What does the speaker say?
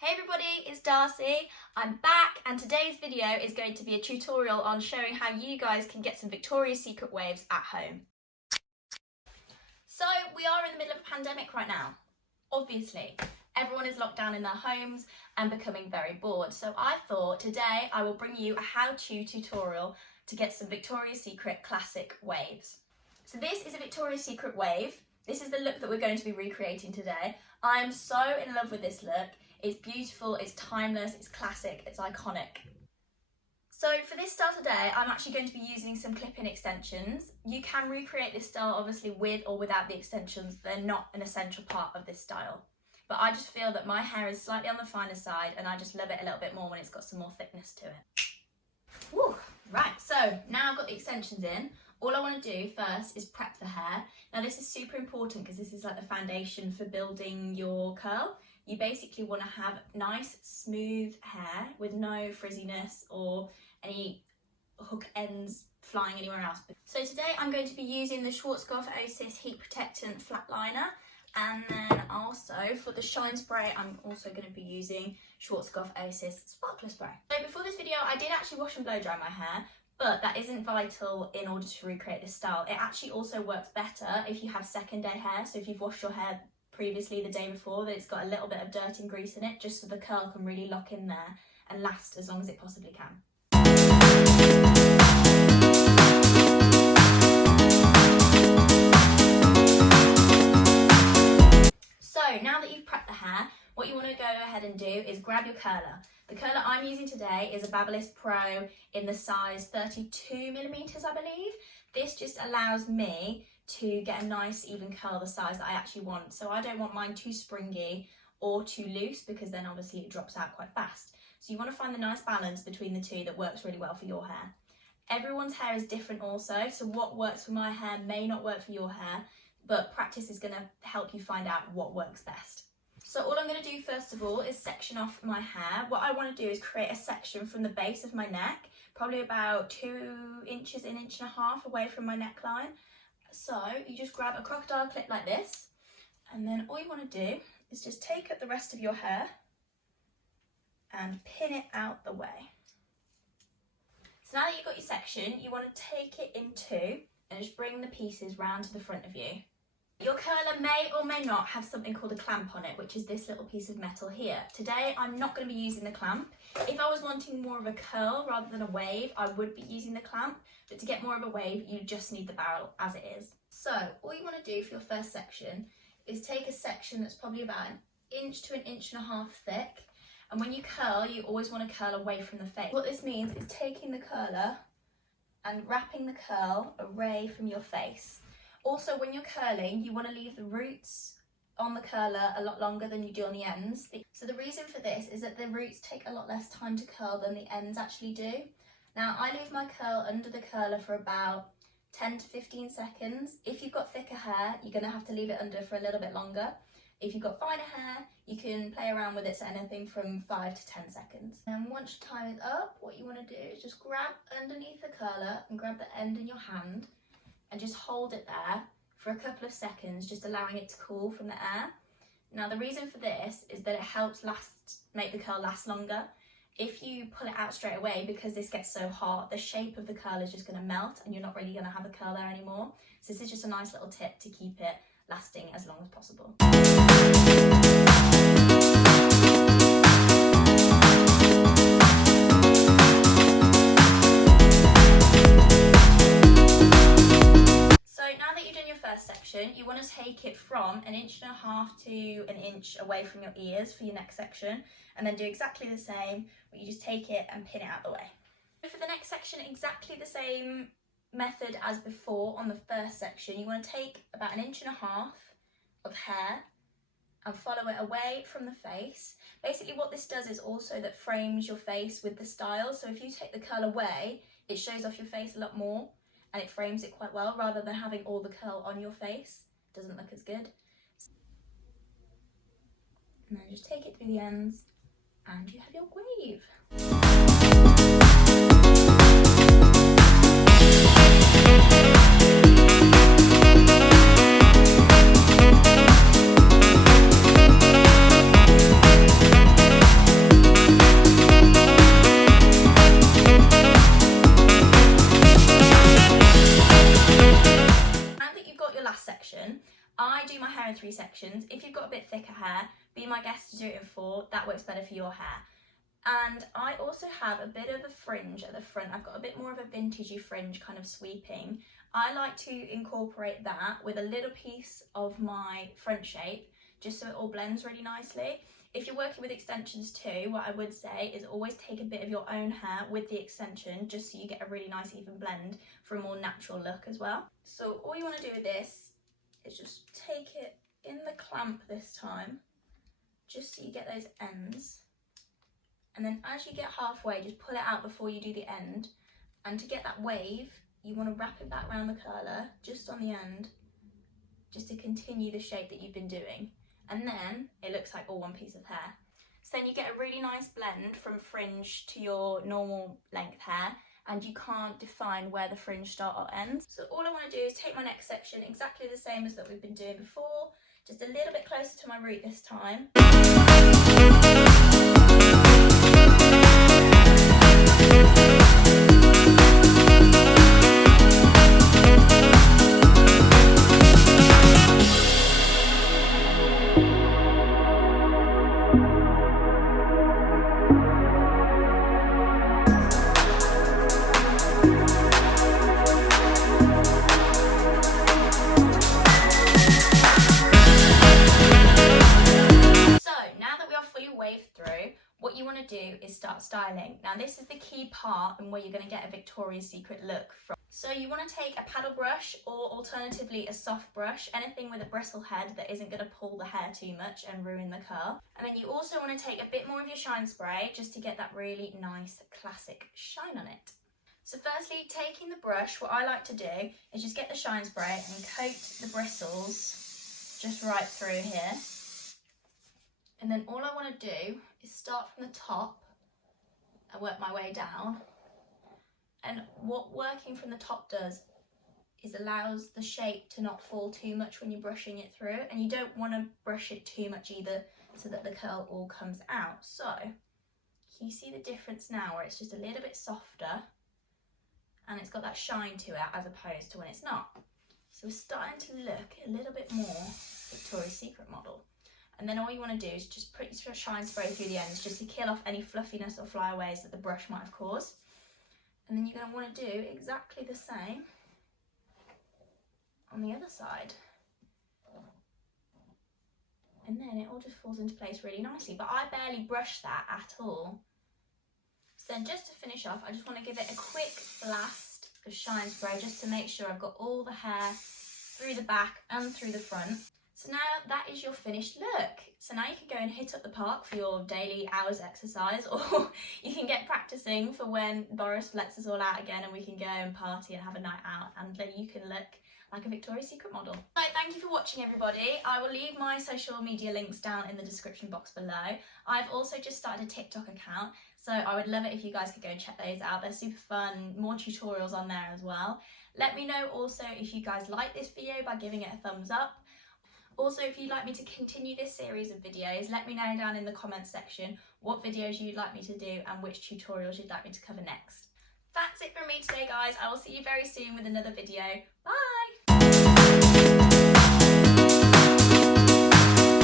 Hey everybody, it's Darcy. I'm back and today's video is going to be a tutorial on showing how you guys can get some Victoria's Secret waves at home. So we are in the middle of a pandemic right now. Obviously, everyone is locked down in their homes and becoming very bored. So I thought today I will bring you a how-to tutorial to get some Victoria's Secret classic waves. So this is a Victoria's Secret wave. This is the look that we're going to be recreating today. I am so in love with this look. It's beautiful, it's timeless, it's classic, it's iconic. So for this style today, I'm actually going to be using some clip-in extensions. You can recreate this style obviously with or without the extensions. They're not an essential part of this style. But I just feel that my hair is slightly on the finer side and I just love it a little bit more when it's got some more thickness to it. Woo! Right, so now I've got the extensions in. All I want to do first is prep the hair. Now this is super important because this is like the foundation for building your curl. You basically want to have nice, smooth hair with no frizziness or any hook ends flying anywhere else. So today I'm going to be using the Schwarzkopf Heat Protectant Flat Liner, and then also for the shine spray I'm also going to be using Schwarzkopf Sparkler Spray. So before this video I did actually wash and blow dry my hair, but that isn't vital in order to recreate this style. It actually also works better if you have second day hair, so if you've washed your hair previously the day before, that it's got a little bit of dirt and grease in it, just so the curl can really lock in there and last as long as it possibly can. So now that you've prepped the hair, what you want to go ahead and do is grab your curler. The curler I'm using today is a Babyliss Pro in the size 32mm, I believe. This just allows me to get a nice even curl the size that I actually want. So I don't want mine too springy or too loose because then obviously it drops out quite fast. So you want to find the nice balance between the two that works really well for your hair. Everyone's hair is different also, so what works for my hair may not work for your hair, but practice is going to help you find out what works best. So all I'm going to do first of all is section off my hair. What I want to do is create a section from the base of my neck, probably about 2 inches, an inch and a half away from my neckline. So you just grab a crocodile clip like this, and then all you want to do is just take up the rest of your hair and pin it out the way. So now that you've got your section, you want to take it in two and just bring the pieces round to the front of you. Your curler may or may not have something called a clamp on it, which is this little piece of metal here. Today I'm not going to be using the clamp. If I was wanting more of a curl rather than a wave, I would be using the clamp, but to get more of a wave you just need the barrel as it is. So all you want to do for your first section is take a section that's probably about 1 inch to 1.5 inches thick, and when you curl you always want to curl away from the face. What this means is taking the curler and wrapping the curl away from your face. Also, when you're curling, you want to leave the roots on the curler a lot longer than you do on the ends. So the reason for this is that the roots take a lot less time to curl than the ends actually do. Now, I leave my curl under the curler for about 10 to 15 seconds. If you've got thicker hair, you're going to have to leave it under for a little bit longer. If you've got finer hair, you can play around with it, so anything from 5 to 10 seconds. And once your time is up, what you want to do is just grab underneath the curler and grab the end in your hand and just hold it there for a couple of seconds, just allowing it to cool from the air. Now the reason for this is that it helps make the curl last longer. If you pull it out straight away, because this gets so hot, the shape of the curl is just going to melt and you're not really going to have a curl there anymore. So this is just a nice little tip to keep it lasting as long as possible. Section, you want to take it from 1.5 inches to 1 inch away from your ears for your next section, and then do exactly the same, where you just take it and pin it out the way. For the next section, exactly the same method as before on the first section. You want to take about 1.5 inches of hair and follow it away from the face. Basically what this does is also that frames your face with the style, so if you take the curl away, it shows off your face a lot more and it frames it quite well, rather than having all the curl on your face. It doesn't look as good. And then just take it through the ends and you have your wave. sections. If you've got a bit thicker hair, be my guest to do it in 4, that works better for your hair. And I also have a bit of a fringe at the front. I've got a bit more of a vintagey fringe kind of sweeping. I like to incorporate that with a little piece of my front shape, just so it all blends really nicely. If you're working with extensions too, what I would say is always take a bit of your own hair with the extension, just so you get a really nice even blend for a more natural look as well. So all you want to do with this is just take it in the clamp this time, just so you get those ends. And then as you get halfway, just pull it out before you do the end. And to get that wave, you want to wrap it back around the curler, just on the end, just to continue the shape that you've been doing. And then it looks like all one piece of hair. So then you get a really nice blend from fringe to your normal length hair, and you can't define where the fringe starts or ends. So all I want to do is take my next section exactly the same as that we've been doing before, just a little bit closer to my root this time. What you want to do is start styling. Now this is the key part and where you're going to get a Victoria's Secret look from. So you want to take a paddle brush, or alternatively a soft brush, anything with a bristle head that isn't going to pull the hair too much and ruin the curl. And then you also want to take a bit more of your shine spray, just to get that really nice classic shine on it. So firstly, taking the brush, what I like to do is just get the shine spray and coat the bristles just right through here. And then all I want to do is start from the top and work my way down. And what working from the top does is allows the shape to not fall too much when you're brushing it through, and you don't want to brush it too much either, so that the curl all comes out. So can you see the difference now, where it's just a little bit softer and it's got that shine to it as opposed to when it's not. So we're starting to look a little bit more Victoria's Secret model. And then all you want to do is just put your shine spray through the ends, just to kill off any fluffiness or flyaways that the brush might have caused. And then you're going to want to do exactly the same on the other side. And then it all just falls into place really nicely. But I barely brush that at all. So then just to finish off, I just want to give it a quick blast of shine spray, just to make sure I've got all the hair through the back and through the front. So now that is your finished look. So now you can go and hit up the park for your daily hours exercise, or you can get practicing for when Boris lets us all out again and we can go and party and have a night out, and then you can look like a Victoria's Secret model. So thank you for watching, everybody. I will leave my social media links down in the description box below. I've also just started a TikTok account, so I would love it if you guys could go and check those out. They're super fun, more tutorials on there as well. Let me know also if you guys like this video by giving it a thumbs up. Also, if you'd like me to continue this series of videos, let me know down in the comments section what videos you'd like me to do and which tutorials you'd like me to cover next. That's it from me today, guys. I will see you very soon with another video. Bye!